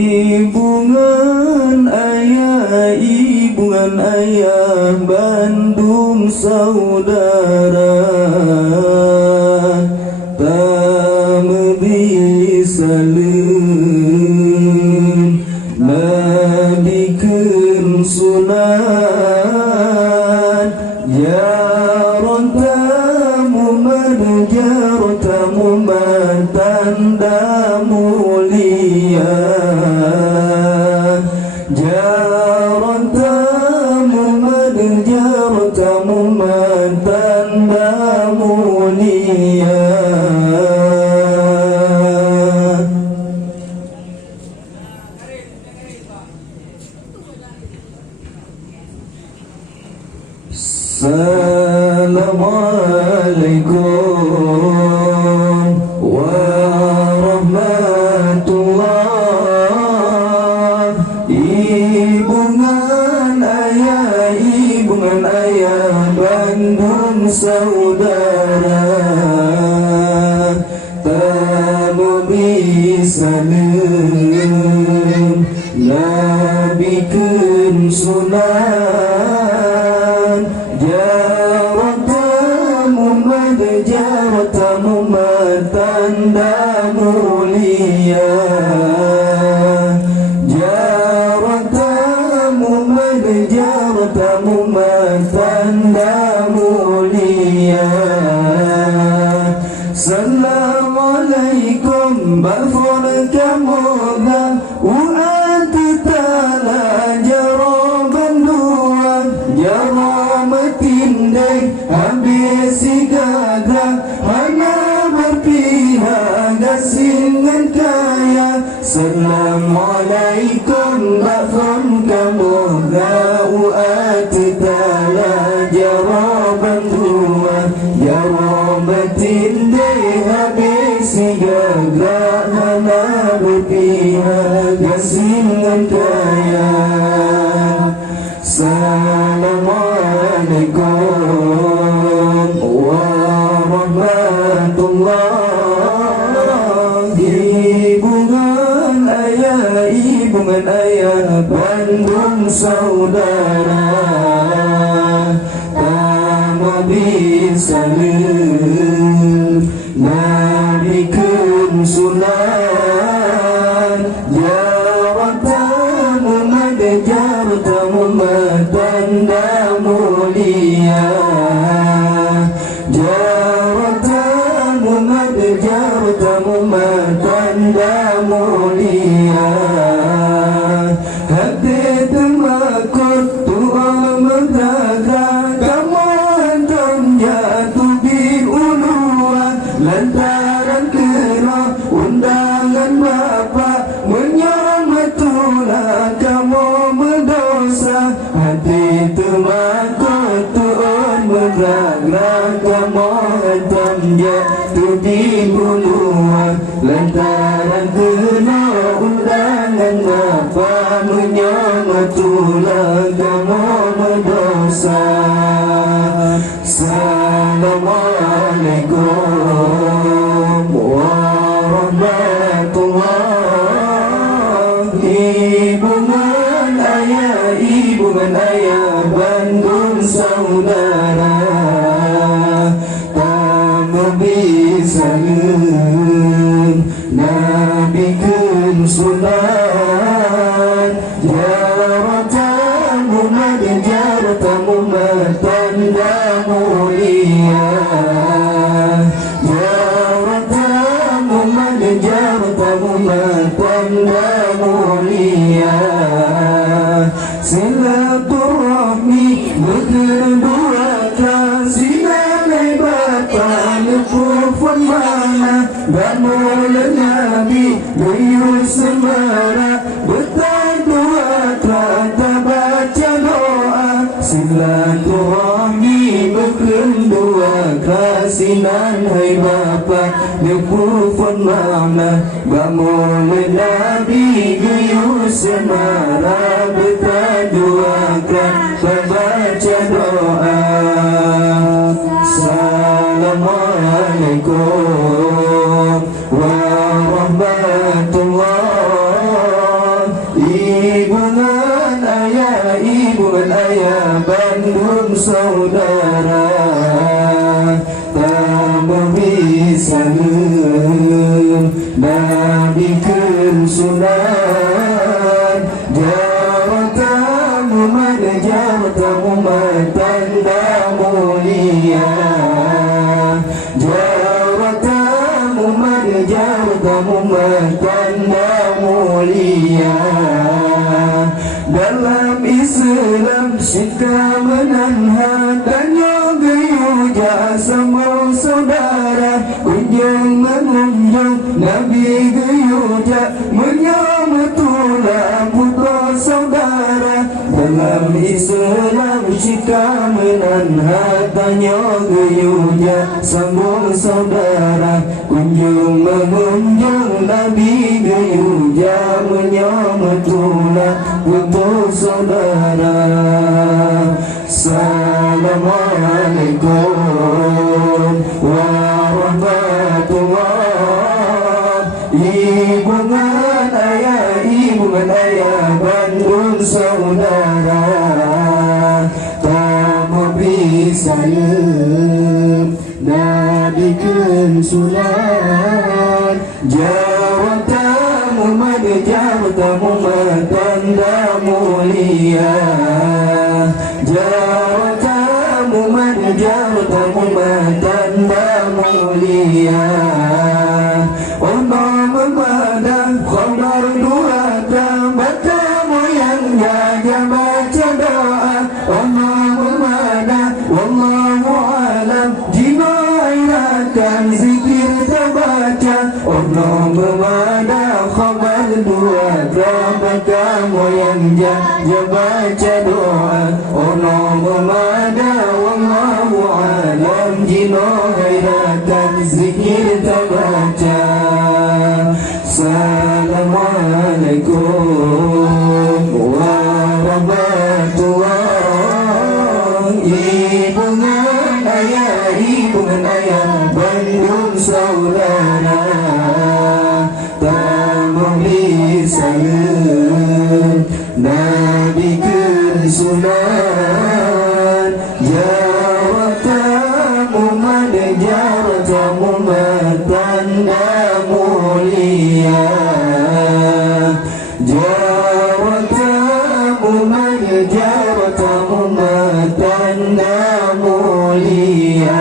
Ibungan ayah Bandung saudara, tak bisa nabikeun sunat jaron tamu marjaron tamu tanda mulia jaron tamu marjaron tamu tanda mulia. Assalamualaikum warahmatullah. Ibungan ayah Bandung saudara, tak bisa nabikeun sunat jaron tamu tanda mulia jaron tamu tanda mulia. Assalamualaikum ba'fur kamoga u'at tala jaro bandua jaro matindai habis gaga hanya berpihak singan kaya. Assalamualaikum ba'fur kamoga u'at tala jaro bandua jaro matindai habis gaga hanya berpihak singan kaya. Assalamualaikum warahmatullah. Ibungan ayah Bandung saudara, tak bisa nabikeun sunat jaron tamu tanda mulia jaron tamu tanda mulia. Hati temakut Tuhan menjaga kamu antum jatuh di uluan lantaran kena undangan Bapak menyamatulah kamu mendosa. Hati temakut Tuhan menjaga kamu antum jatuh di uluan lantaran kena undangan Bapak menyamatulah kamu mendosa. Assalamualaikum warahmatullah. Ibungan ayah Bandung saudara, tak bisa nabikeun sunat jaron tamu tanda mulia jaron tamu tanda mulia. Silaturahmi berdua sinanai Bapak nepufun mana bangunan Nabi berius semara bertandua kata baca doa. Silaturahmi berdua kasinan hai Bapak nepufun mana bangunan Nabi berius semara bertandua kata baca doa. Assalamualaikum warahmatullah. Ibu ngan ayah Bandung saudara, tak bisa nabikeun sunan jaratamu tanda mulia, jaratamu tanda mulia. Dalam Islam syika menanha dan yogayu semua saudara, kunjung mengunjung Nabi gayuja menyamatulah putra saudara. Dalam Islam syika menanha dan yogayu semua saudara, kunjung mengunjung Nabi gayuja menyamatulah putra saudara. Assalamualaikum warahmatullah. Ibu ngan ayah Bandung saudara, tamu bisa nabikeun sunan jaratamu tanda mulia, jaratamu tanda mulia. Ono memandang khabar duhata, baca moyangnya dia baca doa. Ono memandang wallahu alam, jino airakan zikir terbaca. Ono memandang khabar duhata, baca moyangnya dia baca doa. Ono memandang wallahu alam, jino airakan zikir terbaca. Assalamualaikum warahmatullah. Ibu ngan ayah Bandung saudara, tamu bisa nabikeun sunan jaratamu tanda mulia, jaratamu tanda mulia.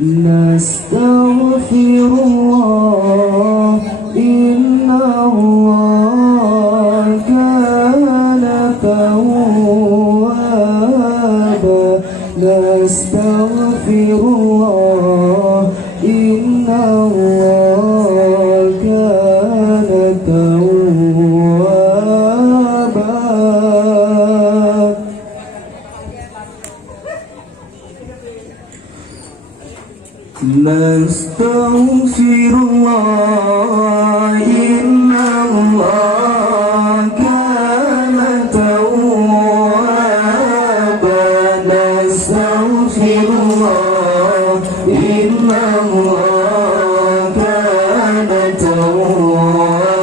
Nastaghfirullah, inna Allah kana tawwaba. Nastaghfirullah, inna Allah kana tawwaba. Nastaghfirullah, inna Allah kana tawwaba. Nastaghfirullah, inna Allah kana tawwaba.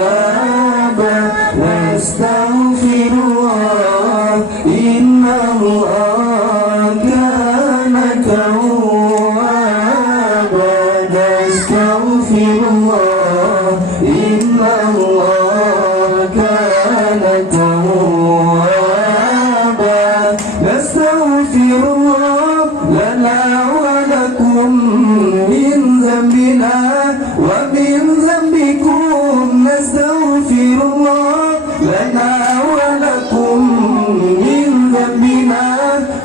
Nastaghfirullah, inna Allah kana tawwaba. Nastaghfirullah, inna Allah kana tawwaba. Nastaghfirullah lana wa lakum min dhanbina wa min dhanbikum. Nastaghfirullah lana wa lakum min dhanbina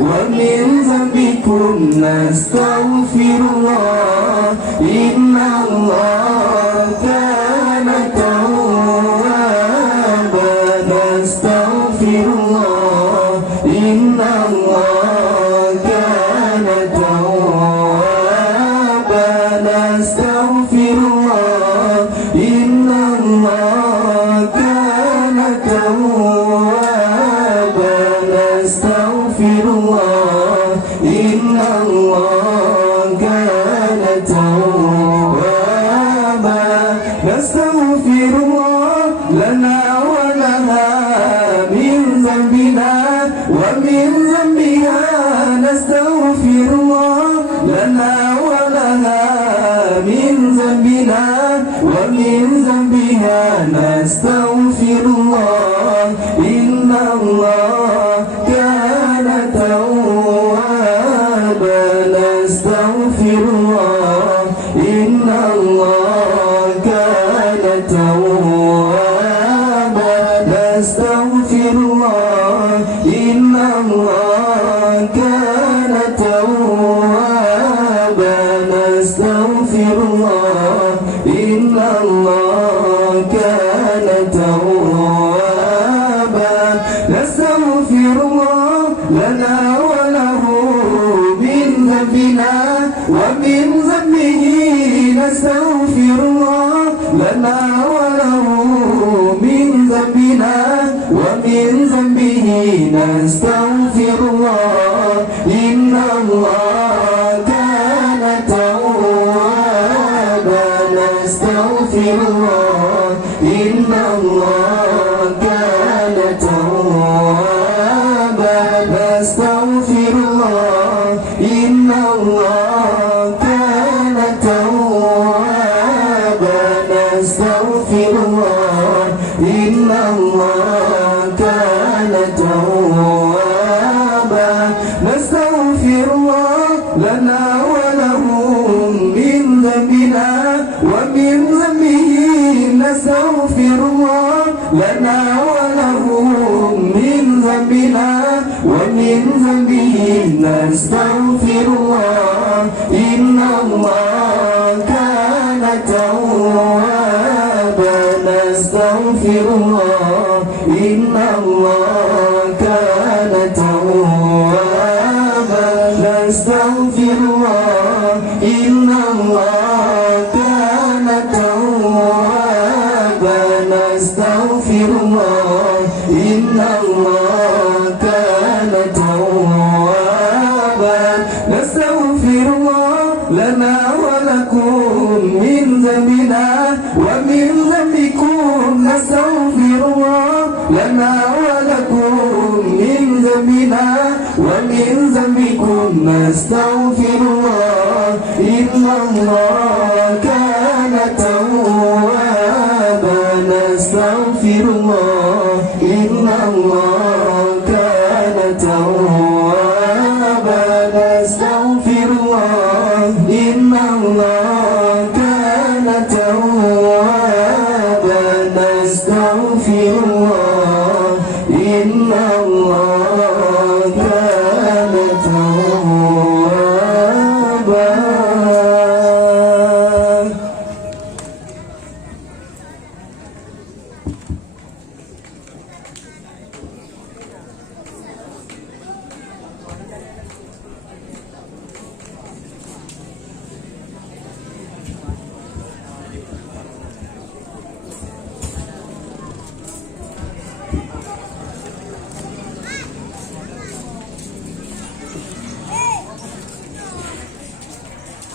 wa min dhanbikum. Nastaghfirullah, inna Allah kana tawwaba. Nastaghfirullah, ذنبنا ومن ذنبها نستغفر الله لنا ولها من ذنبنا ومن ذنبها نستغفر الله إن الله كان توابا نستغفر الله إن الله كان توابا نستغفر الله إن الله كان توابا نستغفر الله إن الله كان توابا نستغفر الله لنا وله من ذنبنا ومن ذنبه نستغفر الله لنا وله من ذنبنا ومن ذنبه نستغفر الله إن الله كان توابا نستغفر الله إن الله كان توابا نستغفر الله إن الله كان توابا نستغفر الله إن الله كان توابا نستغفر الله لنا وله من ذنبنا ومن ذنبه نستغفر الله لنا وله من ذنبنا ومن ذنبه نستغفر الله إن الله كان توابا نستغفر الله إن الله كان توابا نستغفر الله إن الله كان توابا نستغفر الله إن الله كان توابا نستغفر الله لنا ولكم من ذنبنا ومن ذنبكم نستغفر الله لنا ولكم من ذنبنا ومن ذنبكم نستغفر الله إن الله كان توابا نستغفر الله إن الله كان توابا نستغفر الله إن الله كان توابا نستغفر الله إن الله كان توابا.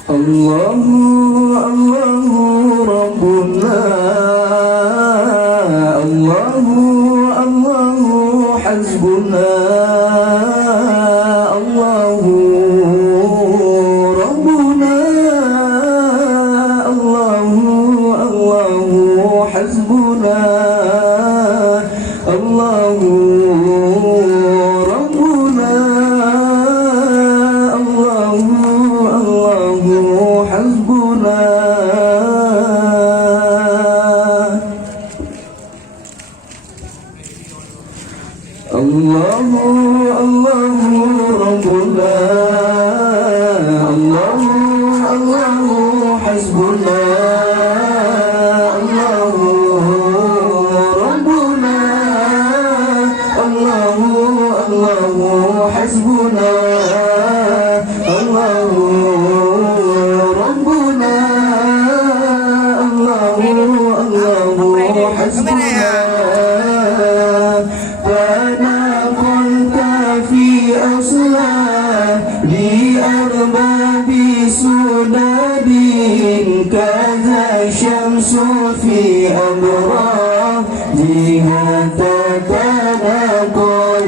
الله الله ربنا الله الله حسبنا الله ربنا الله الله حسبنا الله ربنا الله الله حسبنا الله الله ربنا الله الله حسبنا الله ربنا الله الله حسبنا الله ربنا الله الله حسبنا فأنا كنت في أصلاب لأرباب سداد كذا شمس في أبراجها تتناقل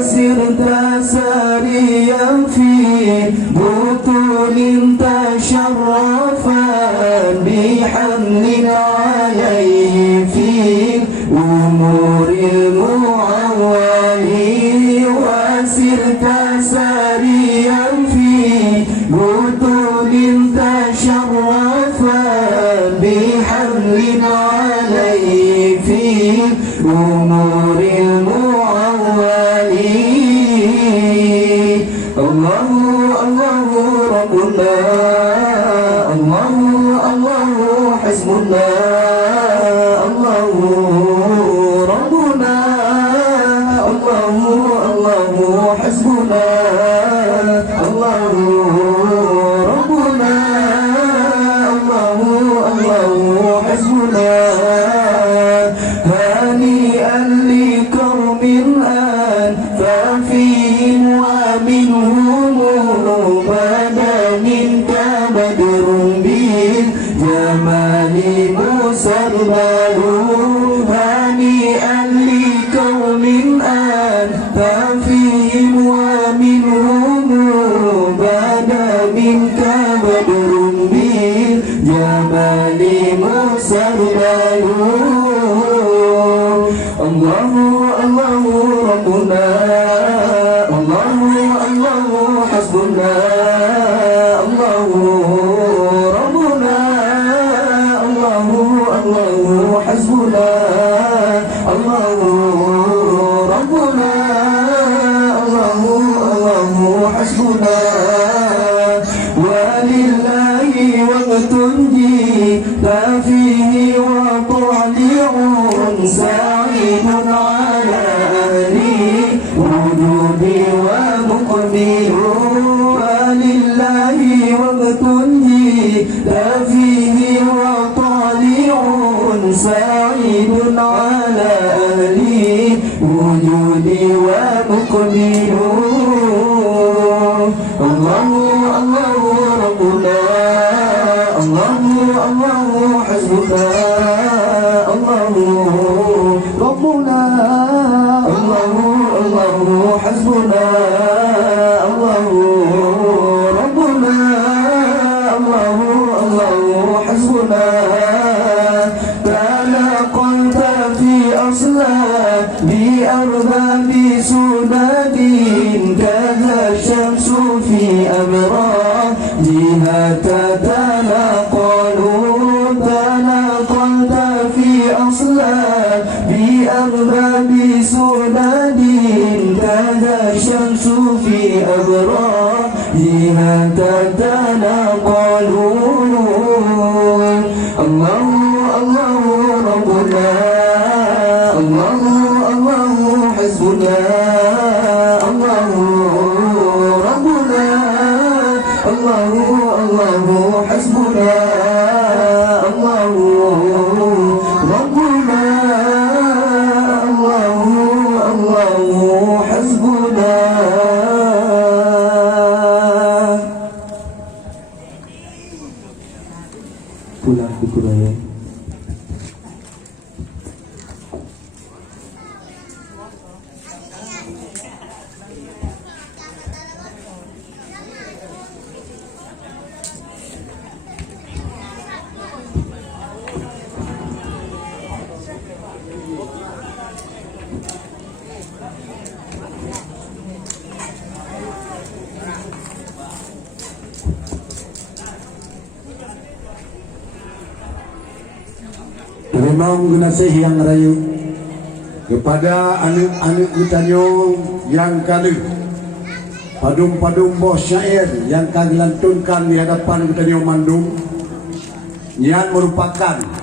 وسرت ساريا في بطون تشرفا بحمل عليه في أمور المعوالين وسرت ساريا في بطون تشرفا بحمل عليه في أمور المعوالين الله الله ربنا الله الله حسبنا الله ربنا الله الله حسبنا الله ربنا الله الله حسبنا هنيئا لقوم آن ففيهم ومنهم بدا منك بدر بالجمال مسلمل هنيئا لقوم آن ففيهم ومنهم بدا منك بدر بالجمال مسلمل الله الله ربنا الله الله حسبنا الله ربنا الله الله حسبنا الله ربنا الله الله حسبنا ولله وقت جئت فيه وطالع سعيد على أهله وجودي ومقبل ولله وقت جئت فيه وطالع سعيد على أهله وجودي ومقبل الله الله ربنا الله الله حسبنا الله ربنا الله الله حسبنا الله ربنا الله الله حسبنا تنقلت في أصلا بأرباب سناد كذا الشمس في أبراجها تنقلت في أصلا بأرباب سناد كذا الشمس في أبراجها تتنقل الله الله ربنا الله الله حسبنا الله ربنا الله الله حسبنا الله ربنا الله الله حسبنا pulang di Kuraya. Terima kasih yang rayu kepada anak-anak kita yang kali padum-padum bos syair yang kami lantunkan di hadapan kita Mandung yang merupakan